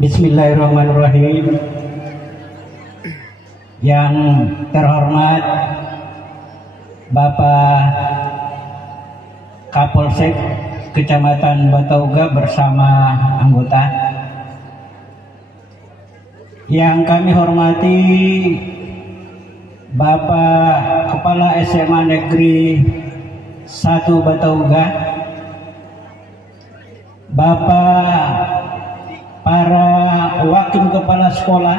Bismillahirrahmanirrahim. Yang terhormat Bapak Kapolsek Kecamatan Batauga bersama anggota. Yang kami hormati Bapak Kepala SMA Negeri 1 Batauga, Bapak para wakil kepala sekolah,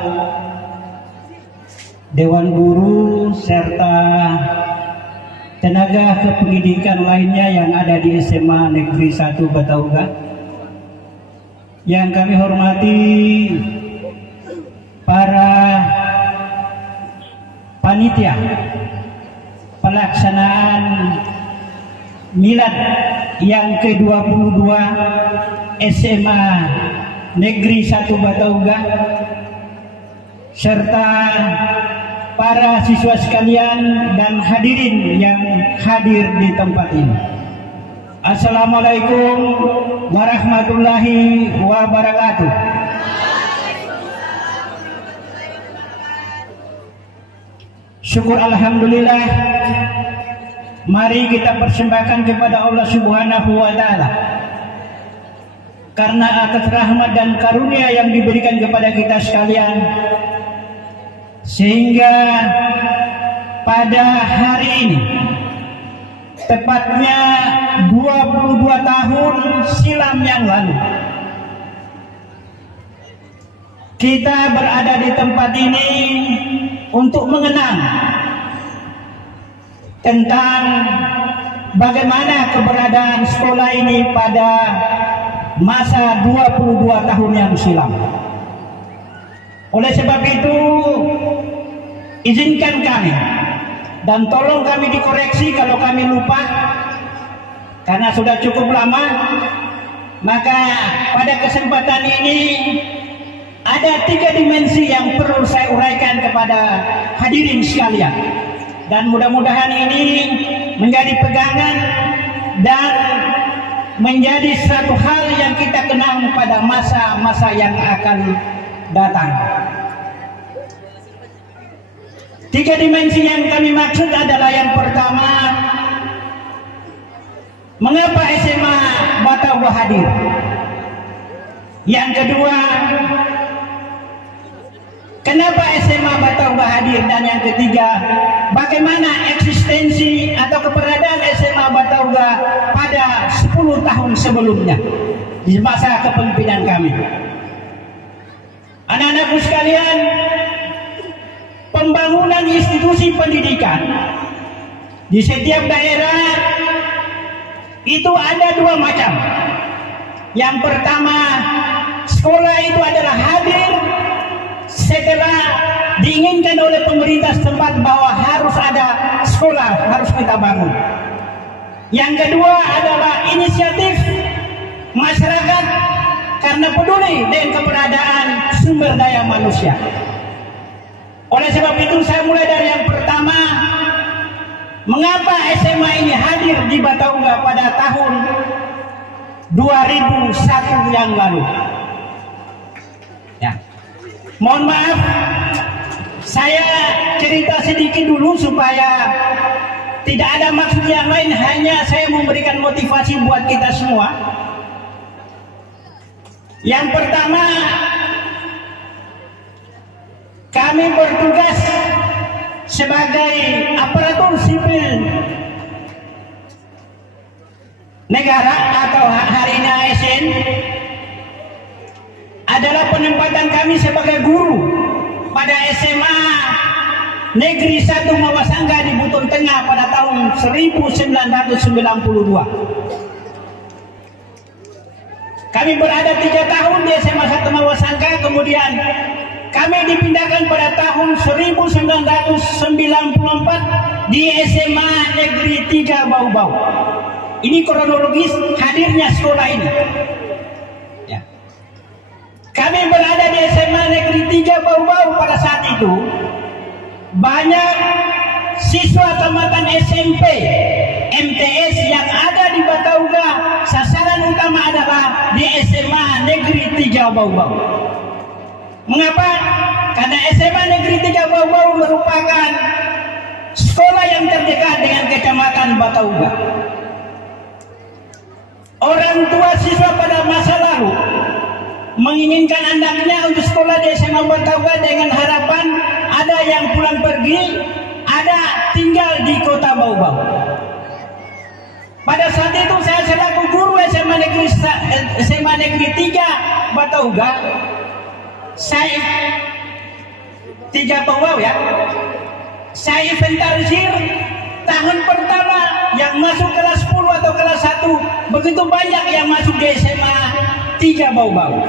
dewan guru, serta tenaga kependidikan lainnya yang ada di SMA Negeri 1 Batauga. Yang kami hormati para panitia pelaksanaan milad yang ke-22 SMA Negeri 1 Batauga, serta para siswa sekalian dan hadirin yang hadir di tempat ini. Assalamualaikum warahmatullahi wabarakatuh. Syukur alhamdulillah, mari kita persembahkan kepada Allah Subhanahu wa taala. Karena atas rahmat dan karunia yang diberikan kepada kita sekalian, sehingga pada hari ini, tepatnya 22 tahun silam yang lalu, kita berada di tempat ini untuk mengenang tentang bagaimana keberadaan sekolah ini pada masa 22 tahun yang silam. Oleh sebab itu, izinkan kami dan tolong kami dikoreksi kalau kami lupa, karena sudah cukup lama. Maka pada kesempatan ini ada 3 dimensi yang perlu saya uraikan kepada hadirin sekalian, dan mudah-mudahan ini menjadi pegangan dan menjadi satu hal yang kita kenang pada masa-masa yang akan datang. 3 dimensi yang kami maksud adalah, yang pertama, mengapa SMA Batauga hadir? Yang kedua, kenapa SMA Batauga hadir? Dan yang ketiga, bagaimana eksistensi atau keberadaan SMA Batauga pada 10 tahun sebelumnya di masa kepemimpinan kami. Anak-anakku sekalian, pembangunan institusi pendidikan di setiap daerah itu ada 2 macam. Yang pertama, sekolah itu adalah hadir setelah diinginkan oleh pemerintah setempat bahwa harus ada sekolah, harus kita bangun. Yang kedua adalah inisiatif masyarakat karena peduli dengan keberadaan sumber daya manusia. Oleh sebab itu, saya mulai dari yang pertama, mengapa SMA ini hadir di Batauga pada tahun 2001 yang lalu. Ya. Mohon maaf, saya cerita sedikit dulu supaya tidak ada maksud yang lain, hanya saya memberikan motivasi buat kita semua. Yang pertama, kami bertugas sebagai aparatur sipil negara atau hari ini ASN, adalah penempatan kami sebagai guru pada SMA Negeri 1 Mawasangka di Buton Tengah pada tahun 1992. Kami berada 3 tahun di SMA 1 Mawasangka, kemudian kami dipindahkan pada tahun 1994 di SMA Negeri 3 Bau-Bau. Ini kronologis hadirnya sekolah ini. Ya. Kami berada di SMA Negeri 3 Bau-Bau pada saat itu. Banyak siswa tamatan SMP, MTS yang ada di Batauga, sasaran utama adalah di SMA Negeri 3 3 Bau-Bau. Mengapa? Karena SMA Negeri 3 Bau-Bau merupakan sekolah yang terdekat dengan Kecamatan Batauga. Orang tua siswa pada masa lalu menginginkan anaknya untuk sekolah di SMA Batauga dengan harapan ada yang pulang pergi, ada tinggal di kota Bau-Bau. Pada saat itu saya selaku guru SMA Negeri 3 Batauga, saya 3 Bau-Bau ya. Saya inventarisir tahun pertama yang masuk kelas 10 atau kelas 1 begitu banyak yang masuk di SMA 3 Bau-Bau.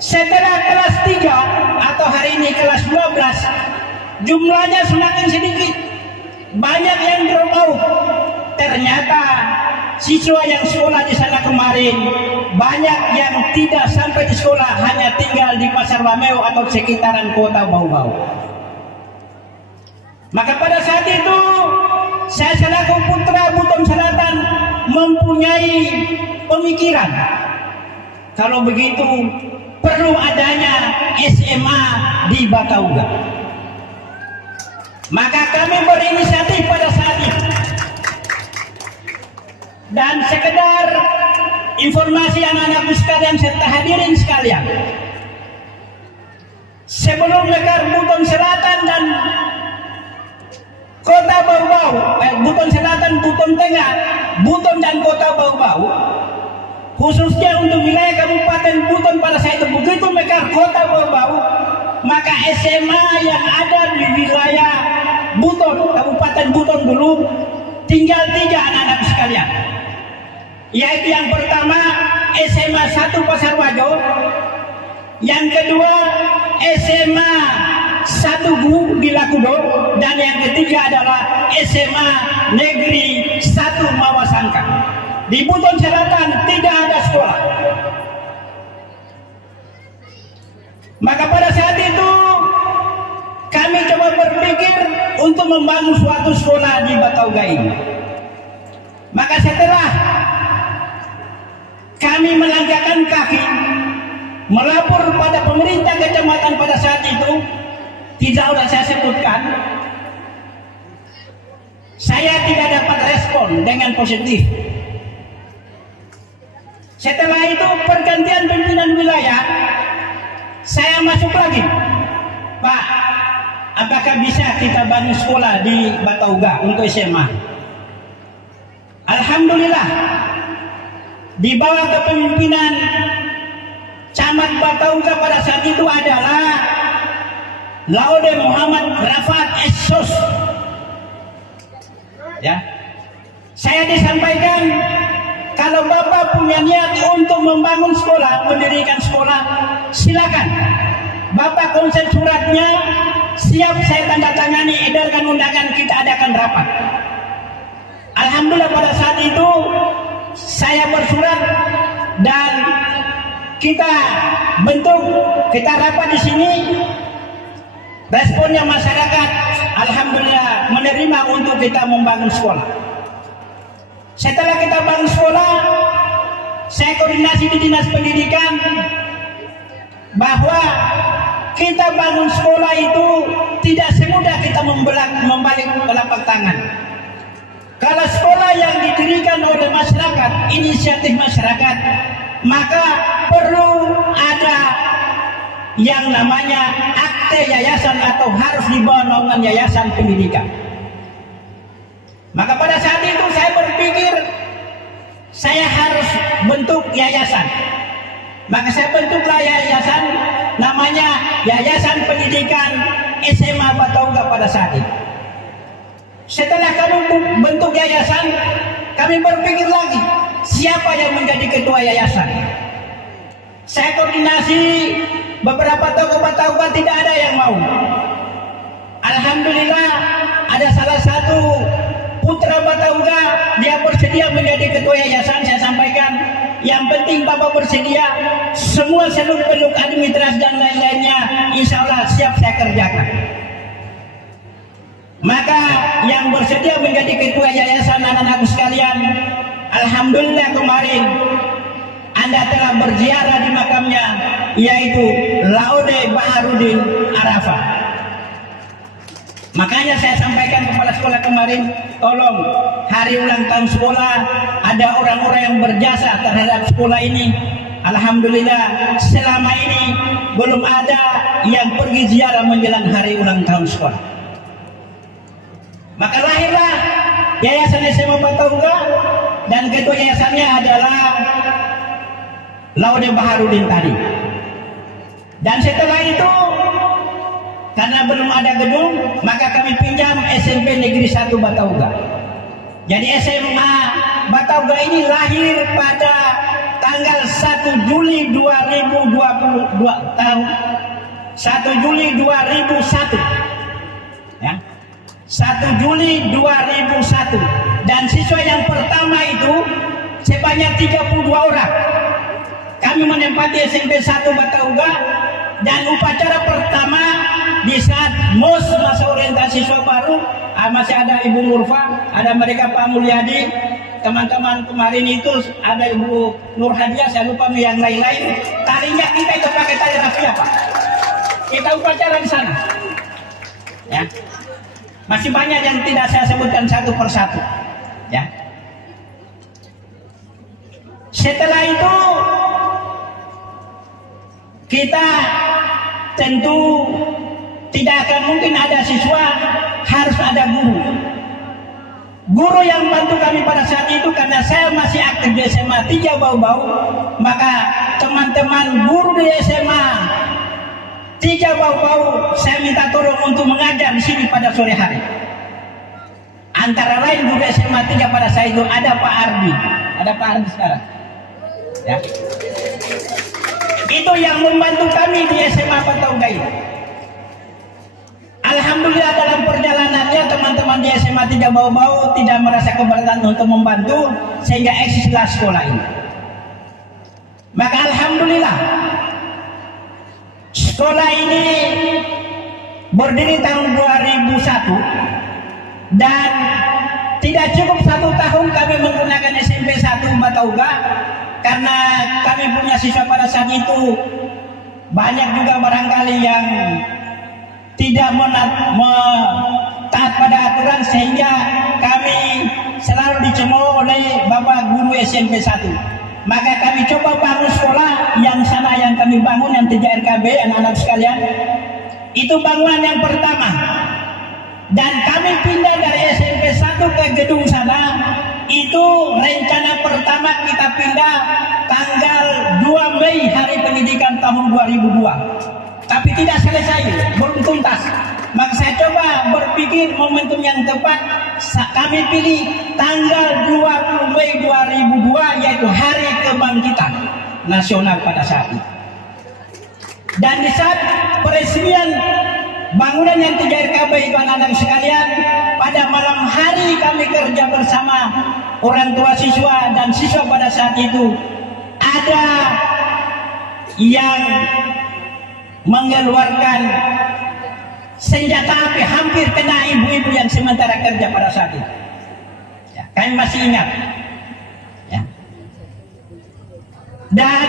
Setelah kelas 3 atau hari ini kelas 12 jumlahnya semakin sedikit, banyak yang drop out. Ternyata siswa yang sekolah di sana kemarin banyak yang tidak sampai di sekolah, hanya tinggal di Pasar Lameu atau sekitaran kota Bau-Bau. Maka pada saat itu saya selaku putra Buton Selatan mempunyai pemikiran, kalau begitu perlu adanya SMA di Batauga. Maka kami berinisiatif pada saat itu. Dan sekedar informasi anak-anakku sekalian serta hadirin sekalian, sebelum Mekar Buton Selatan dan Kota Bau-Bau, Buton Selatan, Buton Tengah, Buton dan Kota Bau-Bau, khususnya untuk wilayah Kabupaten Buton pada saat itu begitu Mekar Kota Bau-Bau, maka SMA yang ada di wilayah Buton, Kabupaten Buton dulu tinggal 3 anak-anak sekalian. Yaitu yang pertama SMA 1 Pasar Wajo, yang kedua SMA 1 Gu di Lakudo, dan yang ketiga adalah SMA Negeri 1 Mawasangka. Di Buton Selatan tidak ada sekolah. Maka pada saat itu kami coba berpikir untuk membangun suatu sekolah di Batauga ini. Maka setelah kami melangkahkan kaki melapor pada pemerintah kecamatan pada saat itu, tidak usah saya sebutkan, saya tidak dapat respon dengan positif. Setelah itu pergantian pimpinan wilayah, saya masuk lagi, Pak, apakah bisa kita bangun sekolah di Batauga untuk SMA? Alhamdulillah, di bawah kepemimpinan Camat Batauga pada saat itu adalah Laude Muhammad Rafat Esos. Ya, saya disampaikan kalau Bapak punya niat untuk membangun sekolah, mendirikan sekolah, silakan. Bapak konsep suratnya, siap saya tanda tangani, edarkan undangan, kita adakan rapat. Alhamdulillah pada saat itu saya bersurat dan kita bentuk, kita rapat di sini. Responnya masyarakat alhamdulillah menerima untuk kita membangun sekolah. Setelah kita bangun sekolah, saya koordinasi di Dinas Pendidikan bahwa kita bangun sekolah itu tidak semudah kita membalik telapak tangan. Kalau sekolah yang didirikan oleh masyarakat, inisiatif masyarakat, maka perlu ada yang namanya akte yayasan atau harus dibawa naungan yayasan pendidikan. Maka pada saat itu saya berpikir saya harus bentuk yayasan. Maka saya bentuklah yayasan, namanya Yayasan Pendidikan SMA Batauga pada saat itu. Setelah kami bentuk yayasan, kami berpikir lagi siapa yang menjadi ketua yayasan. Saya koordinasi beberapa tokoh Batauga, tidak ada yang mau. Alhamdulillah ada salah satu putra Batauga, dia bersedia menjadi ketua yayasan. Saya sampaikan, yang penting Bapak bersedia, semua seluk-beluk administrasi dan lain-lainnya insya Allah siap saya kerjakan. Maka yang bersedia menjadi ketua yayasan anak-anak sekalian, alhamdulillah kemarin Anda telah berziarah di makamnya. yaitu Laude Baharudin Arafah. Makanya saya sampaikan kepala sekolah kemarin, tolong hari ulang tahun sekolah ada orang-orang yang berjasa terhadap sekolah ini. Alhamdulillah selama ini belum ada yang pergi ziarah menjelang hari ulang tahun sekolah. Maka lahirlah Yayasan SMA Batauga dan ketua yayasannya adalah Laude Baharudin tadi. Dan setelah itu karena belum ada gedung, maka kami pinjam SMP Negeri 1 Batauga. Jadi SMA Batauga ini lahir pada tanggal 1 Juli 2022 tahun 1 Juli 2001 ya. 1 Juli 2001 dan siswa yang pertama itu sebanyak 32 orang. Kami menempati SMP 1 Batauga dan upacara pertama di saat MOS masa orientasi siswa baru masih ada Ibu Nurfa, ada mereka Pak Mulyadi, teman-teman kemarin itu ada Ibu Nur Hadiah, saya lupa yang lain-lain. Tarinya kita itu pakai tari rafia Pak. Kita upacara di sana. Ya. Masih banyak yang tidak saya sebutkan satu persatu. Ya. Setelah itu kita tentu tidak akan mungkin ada siswa, harus ada guru. Guru yang bantu kami pada saat itu karena saya masih aktif di SMA 3 Bau-Bau, maka teman-teman guru di SMA 3 Bau-Bau saya minta tolong untuk mengajar di sini pada sore hari. Antara lain guru SMA 3 pada saat itu ada Pak Ardi, sekarang. Ya. Itu yang membantu kami di SMA Batauga ini. Alhamdulillah dalam perjalanannya teman-teman di SMA 3 Bau-Bau tidak merasa keberatan untuk membantu sehingga eksislah sekolah ini. Maka alhamdulillah sekolah ini berdiri tahun 2001 dan tidak cukup 1 tahun kami menggunakan SMP 1 Batauga karena kami punya siswa pada saat itu banyak juga barangkali yang tidak taat pada aturan sehingga kami selalu dicemooh oleh Bapak Guru SMP 1. Maka kami coba bangun sekolah yang sana yang kami bangun yang 3 RKB anak-anak sekalian. Itu bangunan yang pertama. Dan kami pindah dari SMP 1 ke gedung sana. Itu rencana pertama kita pindah tanggal 2 Mei Hari Pendidikan tahun 2002. Tapi tidak selesai, belum tuntas. Maka saya coba berpikir momentum yang tepat, kami pilih tanggal 20 Mei 2002 yaitu Hari Kebangkitan Nasional pada saat itu. Dan di saat peresmian bangunan yang 3 RKB itu anak-anak sekalian, pada malam hari kami kerja bersama orang tua siswa dan siswa pada saat itu ada yang mengeluarkan senjata api hampir kena ibu-ibu yang sementara kerja pada saat itu. Ya, kami masih ingat. Ya. Dan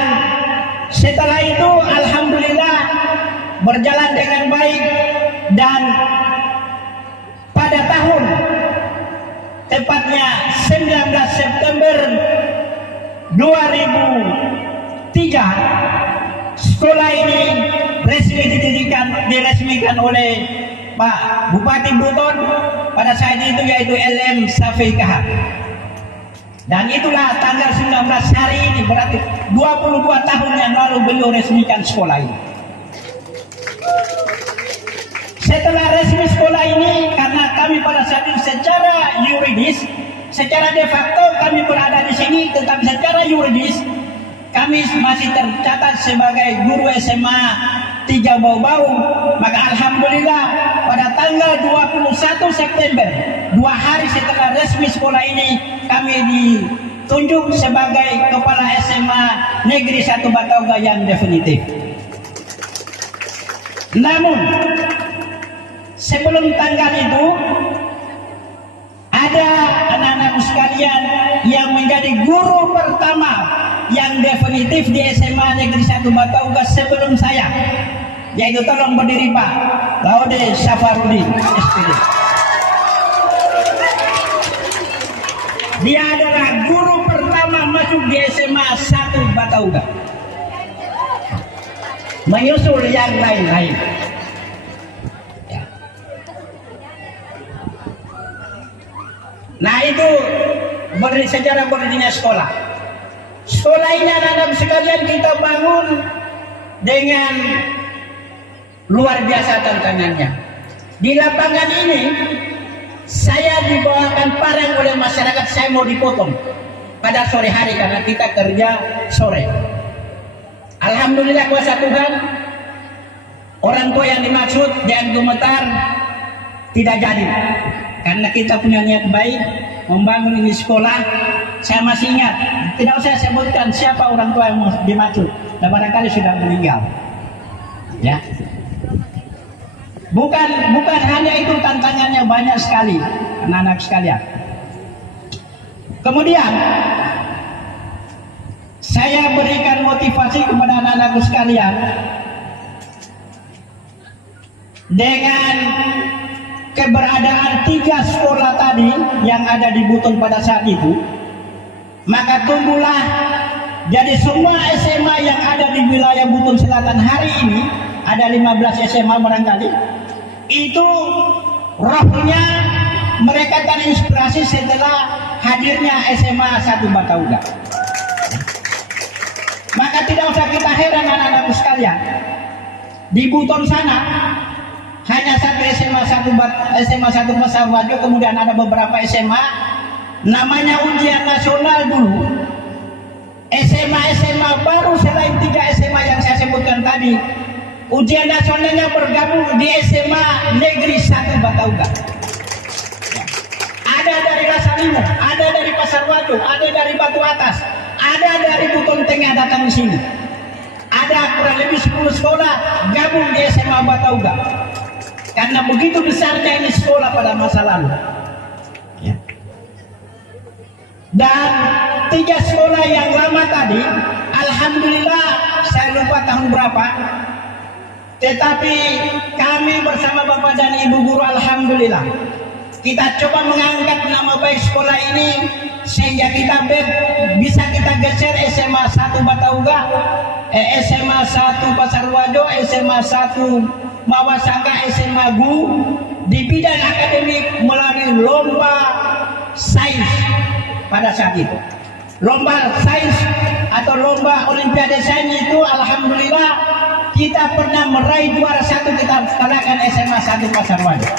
setelah itu alhamdulillah berjalan dengan baik dan pada tahun tepatnya 19 September 2003 sekolah ini diresmikan oleh Pak Bupati Buton pada saat itu yaitu LM Safei Kahar. Dan itulah tanggal 19 hari ini berarti 22 tahun yang lalu beliau resmikan sekolah ini. Setelah resmi sekolah ini karena kami pada saat itu secara yuridis, secara de facto kami berada di sini, tetapi secara yuridis kami masih tercatat sebagai guru SMA 3 Bau-Bau. Maka alhamdulillah pada tanggal 21 September 2 hari setelah resmi sekolah ini kami ditunjuk sebagai kepala SMA Negeri 1 Batauga yang definitif. Namun sebelum tanggal itu ada anak-anak sekalian yang menjadi guru pertama yang definitif di SMA Negeri 1 Batauga sebelum saya, yaitu tolong berdiri Pak Laude Safarudin SPD. Dia adalah guru pertama masuk di SMA 1 Batauga, menyusul yang lain-lain. Nah itu sejarah berdirinya sekolah. Sekolah ini anak-anak sekalian kita bangun dengan luar biasa tantangannya. Di lapangan ini saya dibawakan parang oleh masyarakat, saya mau dipotong pada sore hari karena kita kerja sore. Alhamdulillah kuasa Tuhan, orang tua yang dimaksud jangan gemetar, tidak jadi. Karena kita punya niat baik membangun ini sekolah. Saya masih ingat, tidak usah sebutkan siapa orang tua yang dimaksud, dan barangkali sudah meninggal. Ya, bukan hanya itu, tantangannya banyak sekali, anak-anak sekalian. Kemudian saya berikan motivasi kepada anak-anakku sekalian dengan keberadaan 3 sekolah tadi yang ada di Buton pada saat itu, maka tumbuhlah jadi semua SMA yang ada di wilayah Buton Selatan hari ini, ada 15 SMA barangkali, itu rohnya mereka terinspirasi setelah hadirnya SMA 1 Batauga. Maka tidak usah kita heran anak-anak sekalian, di Buton sana hanya satu SMA 1 Pasar Wajo, kemudian ada beberapa SMA namanya ujian nasional dulu. SMA baru selain 3 SMA yang saya sebutkan tadi, ujian nasionalnya bergabung di SMA Negeri 1 Batauga. Ada dari Rasalimo, ada dari Pasar Wajo, ada dari Batu Atas, ada dari Buton Tengah datang di sini. Ada kurang lebih 10 sekolah gabung di SMA Batauga. Karena begitu besarnya ini sekolah pada masa lalu. Ya. Dan 3 sekolah yang lama tadi, alhamdulillah, saya lupa tahun berapa, tetapi kami bersama Bapak dan Ibu Guru, alhamdulillah, kita coba mengangkat nama baik sekolah ini sehingga kita bisa kita geser SMA 1 Batauga, SMA 1 Pasar Wajo, SMA 1 Mawasangka, SMA GU di bidang akademik melalui lomba sains pada saat itu. Lomba sains atau lomba olimpiade sains itu alhamdulillah kita pernah meraih juara 1, kita sekolahkan SMA 1 Pasar Wajo.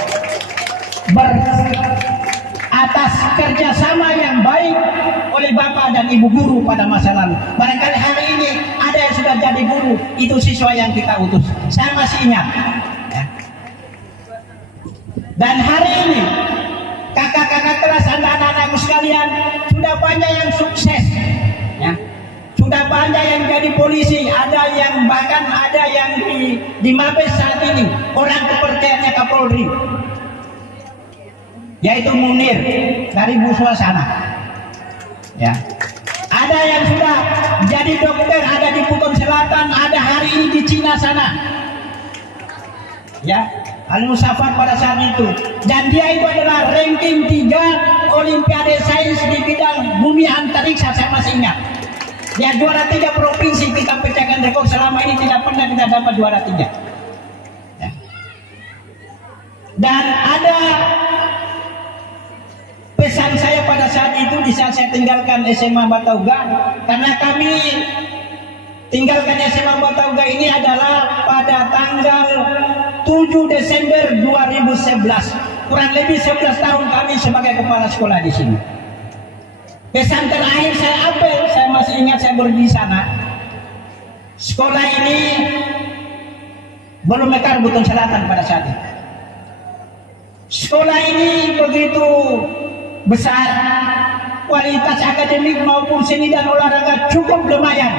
Atas kerjasama yang baik oleh Bapak dan Ibu Guru pada masa lalu. Barangkali hari ini ada yang sudah jadi guru, itu siswa yang kita utus. Saya masih ingat. Ya. Dan hari ini kakak-kakak kelas anak-anakku sekalian sudah banyak yang sukses. Ya. Sudah banyak yang jadi polisi, ada yang bahkan ada yang di Mabes saat ini orang kepercayaannya Kapolri, yaitu Munir dari Bu Suasana. Ya. Ada yang sudah jadi dokter, ada di Buton Selatan, ada hari ini di Cina sana. Ya, Al-Musafar pada saat itu. Dan dia itu adalah ranking 3 Olimpiade Sains di bidang bumi antariksa, saya masih ingat. Dia juara 3 provinsi, kita pecahkan rekor selama ini tidak pernah kita dapat juara 3. Ya. Dan ada pesan saya pada saat itu di saat saya tinggalkan SMA Batauga, karena kami tinggalkan SMA Batauga ini adalah pada tanggal 7 Desember 2011. Kurang lebih 11 tahun kami sebagai kepala sekolah di sini. Pesan terakhir saya apel, saya masih ingat saya berdiri di sana. Sekolah ini belum mekar Buton Selatan pada saat itu. Sekolah ini begitu besar, kualitas akademik maupun seni dan olahraga cukup lumayan,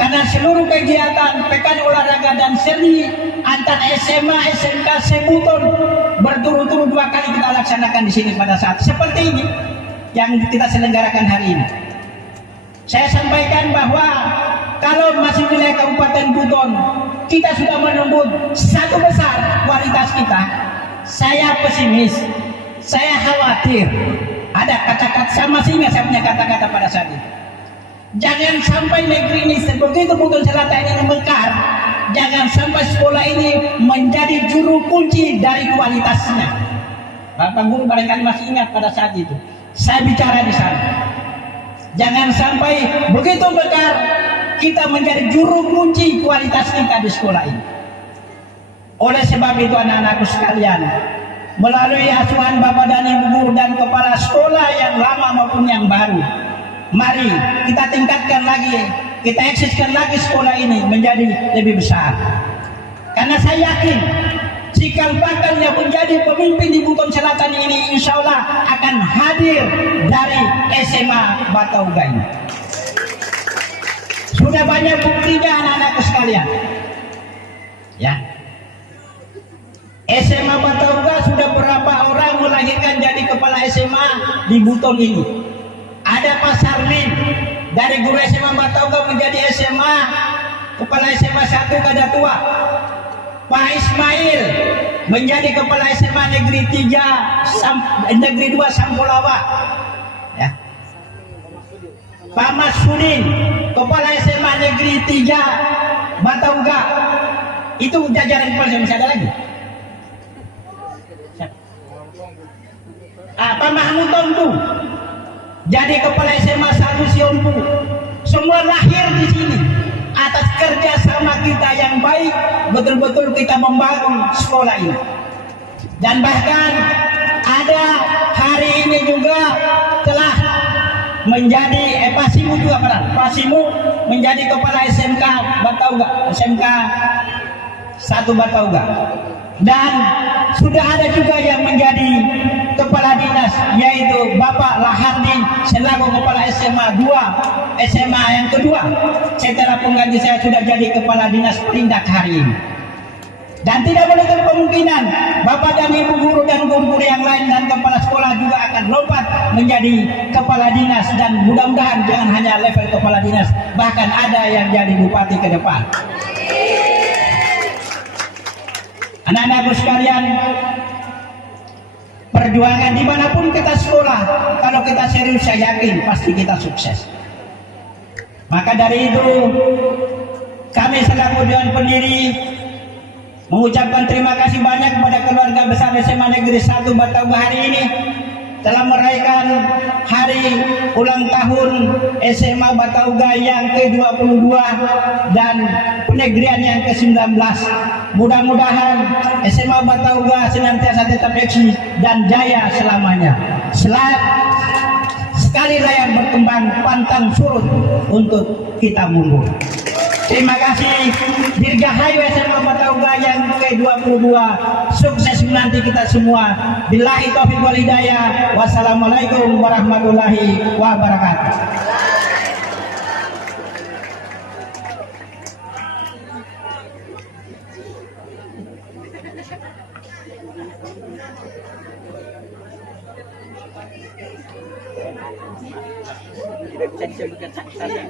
karena seluruh kegiatan pekan olahraga dan seni antar SMA SMK Sebuton berturut-turut 2 kali kita laksanakan di sini pada saat seperti ini yang kita selenggarakan hari ini. Saya sampaikan bahwa kalau masih wilayah Kabupaten Buton kita sudah menembus satu besar kualitas kita, saya pesimis, saya khawatir. Ada kata-kata, saya masih ingat saya punya kata-kata pada saat itu. Jangan sampai negeri ini begitu Buton Selatan ini mekar, jangan sampai sekolah ini menjadi juru kunci dari kualitasnya. Bapak Guru barangkali masih ingat pada saat itu saya bicara di sana. Jangan sampai begitu mekar kita menjadi juru kunci kualitas kita di sekolah ini. Oleh sebab itu anak-anakku sekalian, melalui asuhan Bapak dan Ibu Guru dan kepala sekolah yang lama maupun yang baru, mari kita tingkatkan lagi, kita eksiskan lagi sekolah ini menjadi lebih besar. Karena saya yakin cikal bakal yang menjadi pemimpin di Buton Selatan ini insya Allah akan hadir dari SMA Batauga ini. Sudah banyak buktinya anak-anakku sekalian. Ya. SMA Batauga sudah berapa orang melahirkan jadi kepala SMA di Buton ini. Ada Pak Sarmin dari guru SMA Batauga menjadi SMA kepala SMA 1 Kadatua. Pak Ismail menjadi kepala SMA Negeri 3 Negeri 2 Sampulawa. Ya. Pak Masudin kepala SMA Negeri 3 Batauga. Itu jajaran kepala SMA, ada lagi. Pak Mahmud Tompu jadi kepala SMA 1 Siompu. Semua lahir di sini atas kerjasama kita yang baik, betul-betul kita membangun sekolah ini. Dan bahkan ada hari ini juga telah menjadi Pasimu juga peran. Pasimu menjadi kepala SMK Batauga, SMK 1 Batauga. Dan sudah ada juga yang menjadi kepala dinas, yaitu Bapak Lahardin selaku kepala SMA 2, SMA yang kedua setelah pengganti saya sudah jadi kepala dinas Perindak hari ini. Dan tidak menutup kemungkinan Bapak dan Ibu Guru dan guru-guru yang lain dan kepala sekolah juga akan lompat menjadi kepala dinas, dan mudah-mudahan jangan hanya level kepala dinas, bahkan ada yang jadi bupati ke depan. Anak-anakku sekalian, perjuangan dimanapun kita sekolah, kalau kita serius saya yakin pasti kita sukses. Maka dari itu kami selaku Dewan Pendiri mengucapkan terima kasih banyak kepada keluarga besar SMA Negeri 1 Batauga hari ini telah merayakan hari ulang tahun SMA Batauga yang ke-22 dan penegrian yang ke-19. Mudah-mudahan SMA Batauga senantiasa tetap eksis dan jaya selamanya. Sekali layar berkembang, pantang surut untuk kita mundur. Terima kasih. Dirgahayu SMA Batauga yang ke-22. Sukses menanti kita semua. Billahi taufiq wal hidayah. Wassalamualaikum warahmatullahi wabarakatuh. Tidak bisa disebutkan satu-satu.